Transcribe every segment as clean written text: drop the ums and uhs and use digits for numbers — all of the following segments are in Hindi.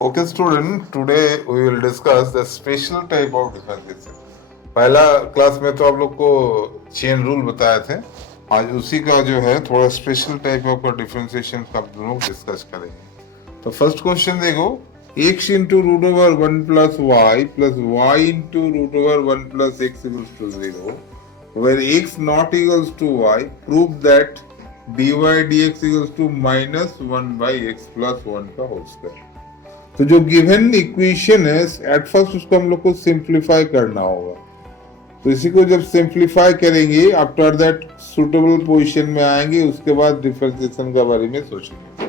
Okay, student, today we will discuss the special type of differentiation. पहला क्लास में तो आप लोग को चेन रूल बताए थे, आज उसी का जो है थोड़ा स्पेशल टाइप ऑफ डिफरेंशिएशन का हम लोग डिस्कस करेंगे। तो फर्स्ट क्वेश्चन देखो, x into root over one plus y into root over one plus x equals to 0, where x not equals to y, prove that dy dx equals to minus 1 by x plus 1 का होल स्क्वायर। तो जो गिवन इक्वेशन है एट फर्स्ट उसको हम लोग को सिंप्लीफाई करना होगा। तो इसी को जब सिंप्लीफाई करेंगे आफ्टर दैट सुटेबल पोजीशन में आएंगे, उसके बाद डिफरेंशिएशन के बारे में सोचेंगे।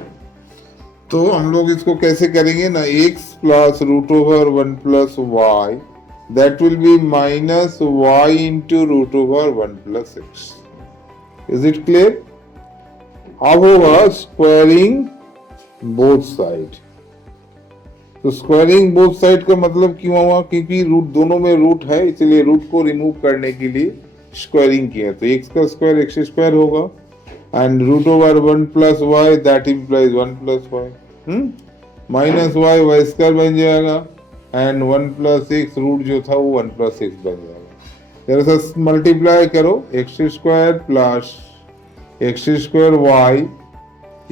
तो हम लोग इसको कैसे करेंगे ना, x plus root over one plus y that will be minus y into root over one plus x. Is it clear? अब होगा स्क्वायरिंग बोथ साइड। तो स्क्वायरिंग बोथ साइड का मतलब क्यों हुआ? क्योंकि रूट दोनों में रूट है, इसलिए रूट को रिमूव करने के लिए स्क्वायरिंग किया। तो एक्स का स्क्वायर एक्स स्क्वायर होगा and root over one plus y that implies one plus y minus y y square बन जाएगा and one plus x root जो था वो वन प्लस एक्स बन जाएगा। जरा सा मल्टीप्लाई करो, x square plus x square y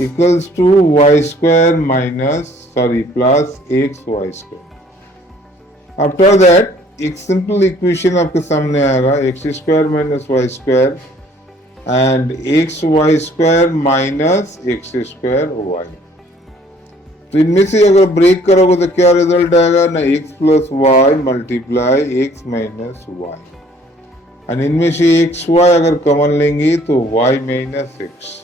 equals to y square minus plus x y square. After that एक सिंपल इक्वेशन आपके सामने आएगा, x square minus y square and x y square minus x square y. तो इनमें से अगर ब्रेक करोगे तो क्या रिजल्ट आएगा ना, x plus y multiply x minus y and इनमें से एक्स वाई अगर कॉमन लेंगे तो वाई माइनस एक्स।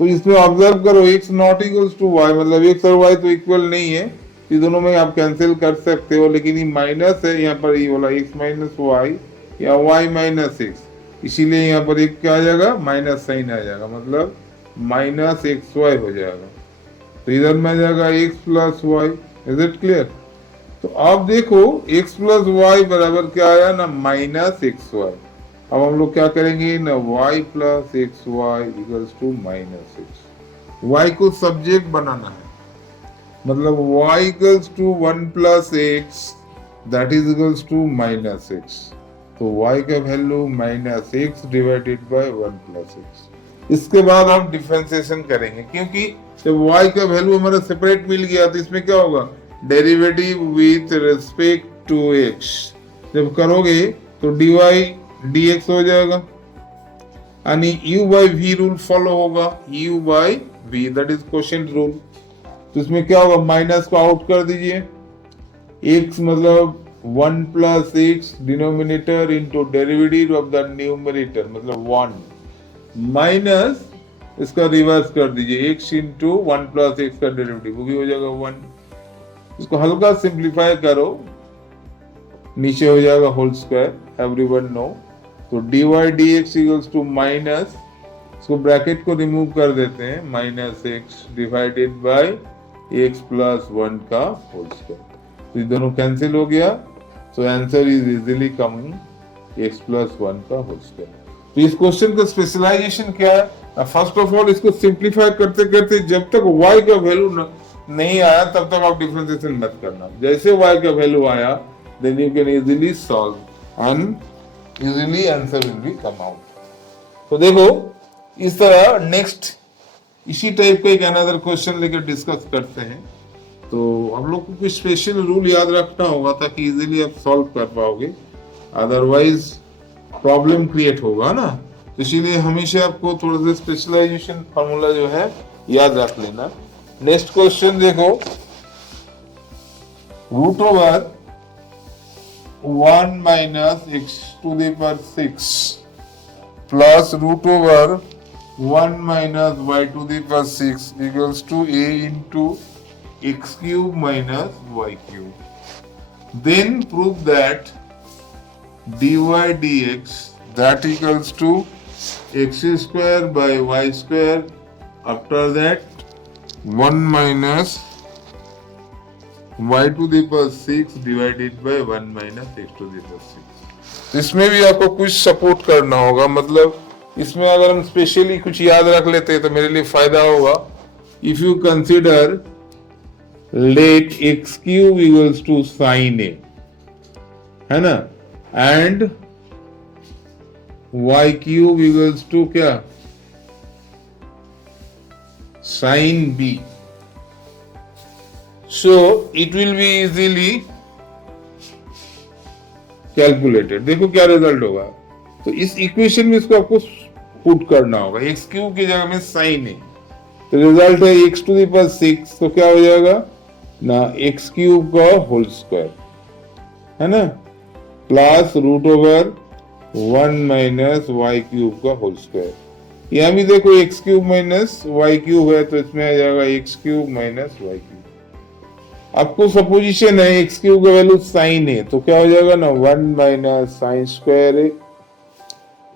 तो इसमें ऑब्जर्व करो, x not equals to y, मतलब x और y तो इक्वल नहीं है, ये दोनों में आप कैंसिल कर सकते हो, लेकिन ये माइनस है यहाँ पर, ये बोला x माइनस वाई या y माइनस एक्स, इसीलिए यहाँ पर एक क्या आ जाएगा, माइनस साइन आ जाएगा, मतलब माइनस एक्स वाई हो जाएगा। तो इधर में आ जाएगा x plus y. Is it clear? तो आप देखो x प्लस वाई बराबर क्या आया ना, माइनस एक्स वाई। अब हम लोग क्या करेंगे ना, y plus x y equals to minus x. y को सब्जेक्ट बनाना है, मतलब y equals to one plus x that is equals to minus x. तो y का value minus x divided by one plus x. इसके बाद हम डिफरेंशिएशन करेंगे, क्योंकि जब y का वैल्यू हमारा सेपरेट मिल गया तो इसमें क्या होगा, derivative with respect to x। जब करोगे तो dy dx हो जाएगा यानी u by v rule follow होगा, u by v that is quotient rule. तो इसमें क्या होगा, माइनस को आउट कर दीजिए, x मतलब one plus x denominator into derivative of the numerator मतलब वन, माइनस इसका रिवर्स कर दीजिए, x into one plus x का डेरिवेटिव वो भी हो जाएगा वन। इसको हल्का सिंप्लीफाई करो, नीचे हो जाएगा होल स्क्वायर, एवरीवन नो। तो dy dx equals to minus, इसको ब्रैकेट को रिमूव कर देते हैं, minus x divided by x plus one का होल स्क्वायर। तो ये दोनों कैंसिल हो गया, तो answer is easily coming x plus one का होल स्क्वायर। तो इस क्वेश्चन का स्पेशलाइजेशन क्या है, फर्स्ट ऑफ ऑल इसको सिंप्लीफाई करते करते जब तक y का वैल्यू नहीं आया तब तक आप डिफरेंशिएशन मत करना। जैसे y का वैल्यू आया then you can easily solve and easily answer will be come out. तो देखो इस तरह नेक्स्ट इसी टाइप का एक अनदर क्वेश्चन लेकर डिस्कस करते हैं। तो हम लोग को कुछ स्पेशल रूल याद रखना होगा ताकि इजीली आप सॉल्व कर पाओगे, अदरवाइज प्रॉब्लम क्रिएट होगा ना। तो इसीलिए हमेशा आपको थोड़ा सा स्पेशलाइजेशन फार्मूला जो है याद रख लेना। नेक्स्ट क्वेश्चन देखो, root over one minus x to the power six plus root over one minus y to the power six equals to a into x cube minus y cube. Then prove that dy dx that equals to x square by y square, after that 1 minus y to the power 6 divided by 1 minus x to the power 6। तो इसमें भी आपको कुछ सपोर्ट करना होगा, मतलब इसमें अगर हम स्पेशली कुछ याद रख लेते हैं तो मेरे लिए फायदा होगा। If you consider let x cube equals to sine a, है ना, and y cube equals to क्या, sine b. So it will be easily calculated. देखो क्या रिजल्ट होगा. तो इस इक्वेशन में इसको आपको पुट करना होगा. एक्स क्यूब की जगह में साइन है, तो रिजल्ट है एक्स टू द पावर 6. तो क्या हो जाएगा ना, एक्स क्यूब का होल स्क्वायर, है ना, plus root over 1 minus y cube का होल स्क्वायर. यहां भी देखो x cube minus y cube है, तो इसमें आ जाएगा x cube minus y cube. आपको सपोजिशन है एक्स क्यूब का वैल्यू साइन है, तो क्या हो जाएगा ना, 1 माइनस साइन स्क्वायर है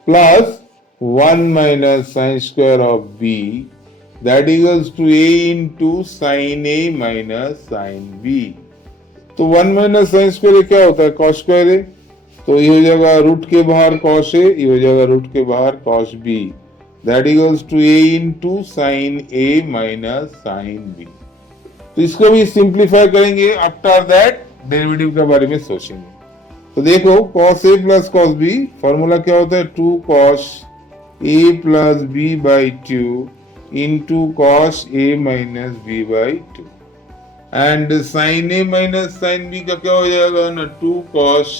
plus 1 minus sine square of b, that equals to a into sine a minus sine b. तो 1 माइनस साइन स्क्वायर क्या होता है, कॉस स्क्वायर है. तो ये हो जाएगा रूट के बाहर कॉस ए, ये हो जाएगा रूट के बाहर cos b, that equals to a into sine a minus sine b. तो इसको भी सिंप्लीफाई करेंगे. आफ्टर दैट डेरिवेटिव के बारे में सोचेंगे. तो देखो cos a plus cos b, formula क्या होता है, 2 cos a plus b by 2 into cos a minus b by 2. And sine a minus sine b का क्या हो जाएगा ना, 2 cos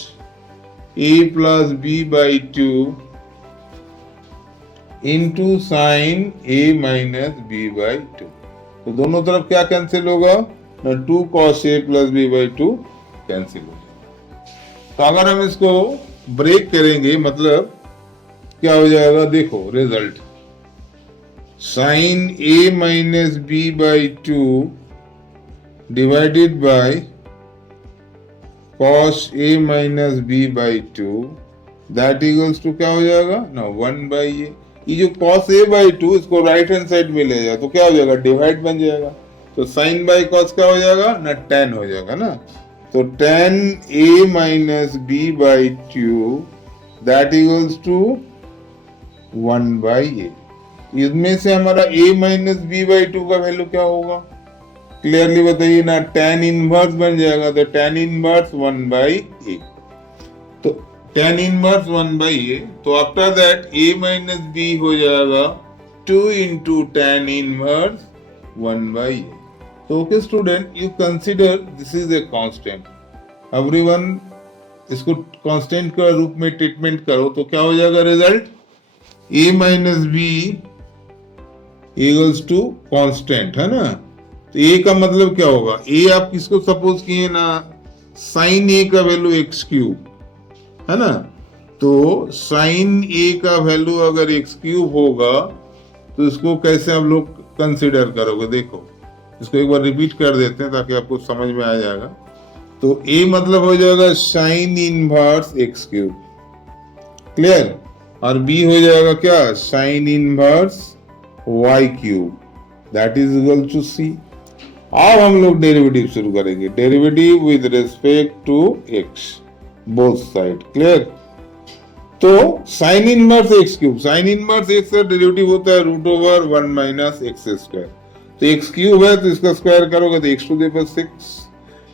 a plus b by 2 into sine a minus b by 2. तो दोनों तरफ क्या कैंसिल होगा ना, 2 cos a plus b by 2 cancel हो जाएगा. तो अगर हम इसको ब्रेक करेंगे, मतलब क्या हो जाएगा, देखो result, sine a minus b by 2 divided by cos a minus b by 2, that equals to क्या हो जाएगा ना, 1 बाई ए. ये जो cos a बाई 2 इसको राइट हैंड साइड में ले जाए तो क्या हो जाएगा, डिवाइड बन जाएगा. तो साइन बाई cos क्या हो जाएगा ना, tan हो जाएगा ना. तो tan a minus b by 2 that equals to 1 by a. इसमें से हमारा a माइनस बी बाई 2 का वैल्यू क्या होगा, क्लियरली बताइए ना, tan इनवर्स बन जाएगा. तो tan इनवर्स 1 बाई ए. तो tan इनवर्स 1 बाई ए. तो after that a minus b हो जाएगा 2 into tan inverse 1 by a. तो okay student, you consider this is a constant. Everyone इसको कांस्टेंट के रूप में ट्रीटमेंट करो. तो क्या हो जाएगा result, a minus b equals to constant, है ना. तो a का मतलब क्या होगा, a आप किसको सपोज किए ना, साइन a का वैल्यू एक्स क्यूब, है ना. तो साइन a का वैल्यू अगर एक्स क्यूब होगा तो इसको कैसे आप लोग कंसिडर करोगे. देखो इसको एक बार रिपीट कर देते हैं ताकि आपको समझ में आ जाएगा. तो a मतलब हो जाएगा sine inverse x cube, clear, और b हो जाएगा क्या, sine inverse y cube, that is equal to c. अब हम लोग डेरिवेटिव शुरू करेंगे. Derivative with respect to x, both side, clear. तो sine inverse x cube, sine inverse x का डेरिवेटिव होता है root over 1 minus x square. तो एक्स क्यूब है तो इसका स्क्वायर करोगे तो x to the power 6.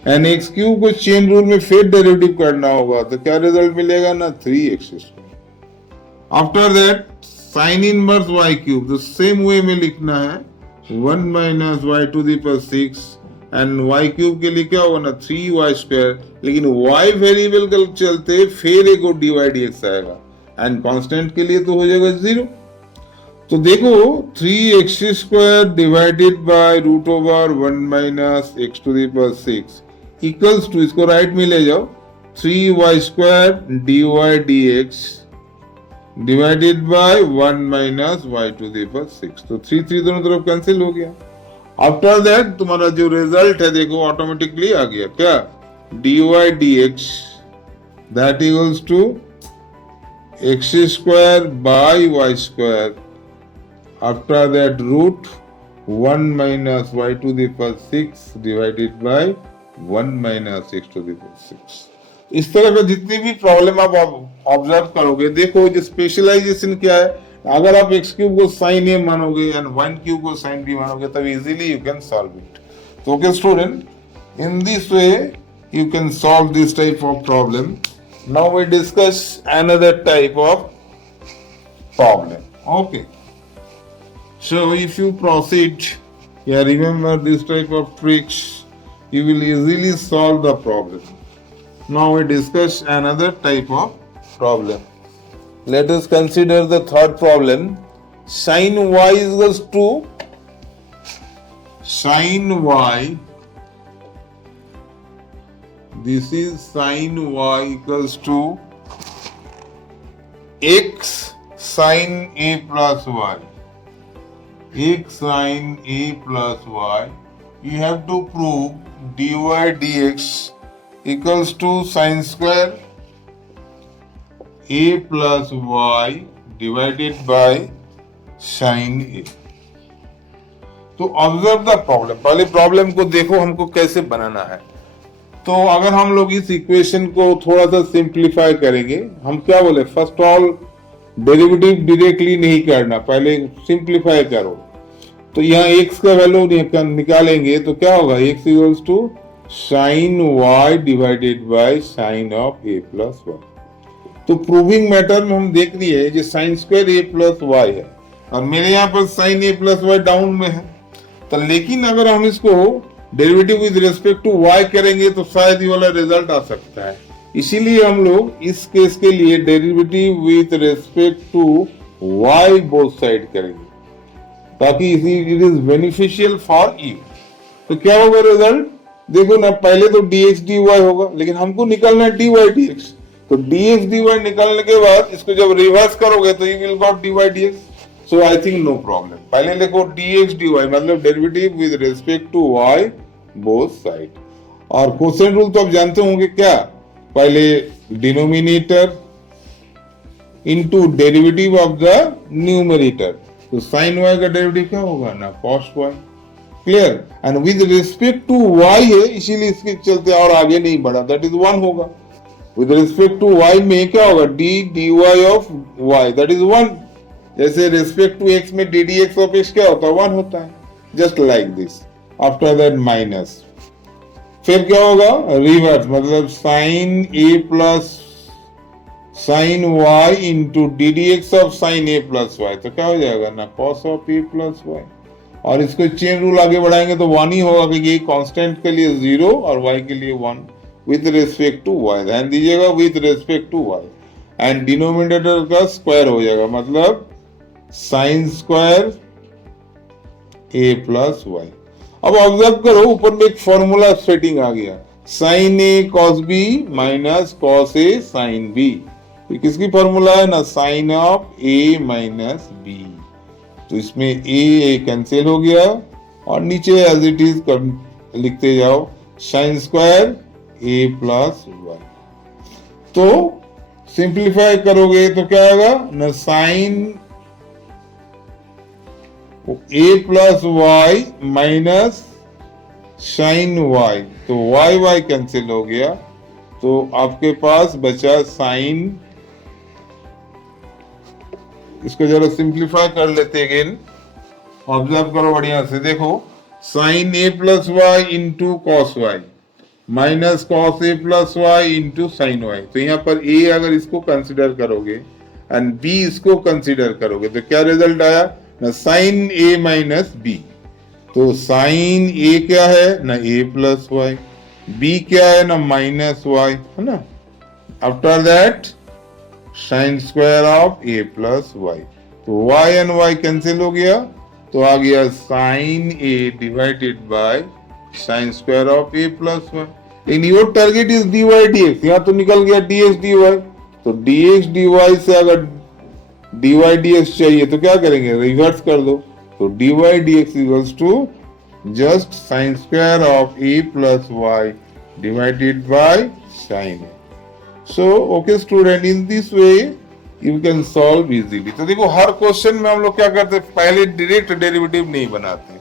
And x cube को चेन रूल में फिर डेरिवेटिव करना होगा. तो क्या रिजल्ट मिलेगा ना, 3x square. After that sine inverse y cube, तो सेम वे में लिखना है 1 minus y to the power 6. And y cube के लिए क्या होगा ना, 3y स्क्वायर. लेकिन y वेरिएबल के चलते फिर एक डिवाइड x आएगा. एंड कांस्टेंट के लिए तो हो जाएगा 0. तो देखो 3x square divided by root over 1 minus x to the power 6 equals to, इसको राइट में ले जाओ, 3y square dy dx divided by 1 minus y to the power 6. तो 3 दोनों तरफ कैंसिल हो गया. आफ्टर दैट तुम्हारा जो रिजल्ट है देखो ऑटोमेटिकली आ गया, क्या, dy dx that equals to x square by y square. After that root 1 minus y to the power 6 divided by 1 minus x to the power 6. इस तरह का जितनी भी प्रॉब्लम आप ऑब्जर्व करोगे, देखो जो स्पेशलाइजेशन क्या है, अगर आप एक्स क्यूब को साइन ए मानोगे एंड 1 क्यूब को साइन बी मानोगे तब easily you can solve it. Okay student, in this way you can solve this type of problem. Now we discuss another type of problem. Okay. So if you proceed, yeah, remember this type of tricks, you will easily solve the problem. Now we discuss another type of problem. Let us consider the third problem. Sin y is equals to sin y. This is sin y equals to x sin a plus y. X sin a plus y. You have to prove dy dx equals to sin square a plus y divided by sin a. तो ऑब्जर्व द प्रॉब्लम, पहले प्रॉब्लम को देखो हमको कैसे बनाना है. तो अगर हम लोग इस इक्वेशन को थोड़ा सा सिंप्लीफाई करेंगे, हम क्या बोले, फर्स्ट ऑल डेरिवेटिव डायरेक्टली नहीं करना, पहले सिंप्लीफाई करो. तो यहाँ x का वैल्यू निकालेंगे तो क्या होगा, x equals to sine y divided by sine of a plus y. तो प्रूविंग मैटर में हम देख लिए जो sine square a plus y है, और मेरे यहाँ पर sine a plus y down में है. तो लेकिन अगर हम इसको derivative with respect to y करेंगे तो शायद ये वाला रिजल्ट आ सकता है. इसीलिए हम लोग इस केस के लिए derivative with respect to y both side करेंगे, ताकि it is beneficial for you. तो क्या होगा रिजल्ट, देखो ना, पहले तो dx dy होगा, लेकिन हमको निकालना है dy dx. तो dx dy निकालने के बाद इसको जब रिवर्स करोगे तो you will got dy dx. So I think no problem. पहले देखो dx dy मतलब derivative with respect to y both side. और क्वोशिएंट रूल तो आप जानते होंगे क्या, पहले denominator into derivative of the numerator. तो sin y का डेरिवेटिव क्या होगा ना, cos y. Clear. And with respect to y है, इसीलिए इसके चलते और आगे नहीं बढ़ा, दैट इज 1 होगा. विद रिस्पेक्ट टू y में क्या होगा, d dy of y, that is 1. जैसे रिस्पेक्ट टू x में d dx ऑफ x क्या होता है, 1 होता है. Just like this. After that minus, फिर क्या होगा, रिवर्स, मतलब sine a plus sine y into d d x of sine a plus y. तो क्या हो जाएगा ना, cos of a plus y. और इसको चेन रूल आगे बढ़ाएंगे तो 1 ही होगा, क्योंकि ये कांस्टेंट के लिए 0 और y के लिए 1. विद रिस्पेक्ट टू y, ध्यान दीजिएगा, with respect to y. And denominator का स्क्वायर हो जाएगा, मतलब sine square a plus y. अब ऑब्जर्व करो, ऊपर में एक फॉर्मूला सेटिंग आ गया, sine a cos b minus cos a sine b. तो किसकी फॉर्मूला है ना, sine of a minus b. तो इसमें a कैंसिल हो गया और नीचे एज इट इज लिखते जाओ, sine square a plus y. तो सिंप्लीफाई करोगे तो क्या आएगा ना, sine a plus y minus sine y. तो y कैंसिल हो गया, तो आपके पास बचा साइन. इसको जरा सिंप्लीफाई कर लेते हैं अगेन. ऑब्जर्व करो बढ़िया से, देखो, sine a plus y into cos y minus cos a plus y into sine y. तो यहाँ पर a अगर इसको कंसिडर करोगे एंड b इसको कंसिडर करोगे तो क्या रिजल्ट आया ना, साइन a माइनस b. तो साइन a क्या है ना, a प्लस वाई. b क्या है ना, माइनस वाई, है ना. After that sine square of a plus y. तो y एंड y कैंसिल हो गया, तो आ गया sine a divided by sine square of a plus y. In your target is dy dx, यहाँ तो निकल गया dx dy. तो dx dy से अगर dy dx चाहिए तो क्या करेंगे, रिवर्स कर दो. तो dy dx equals to just sine square of a plus y divided by sine a. So okay student, in this way you can solve easily. तो देखो, हर क्वेश्चन में हम लोग क्या करते हैं, पहले डायरेक्ट डेरिवेटिव नहीं बनाते,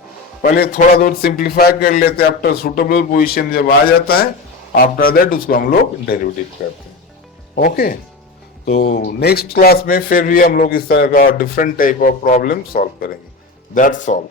पहले थोड़ा बहुत सिंप्लीफाई कर लेते हैं. आफ्टर सुटेबल पोजीशन जब आ जाता है, आफ्टर दैट उसको हम लोग डेरिवेटिव करते हैं. ओके, तो नेक्स्ट क्लास में फिर भी हम लोग इस तरह का different type of problem solve करेंगे. That's all.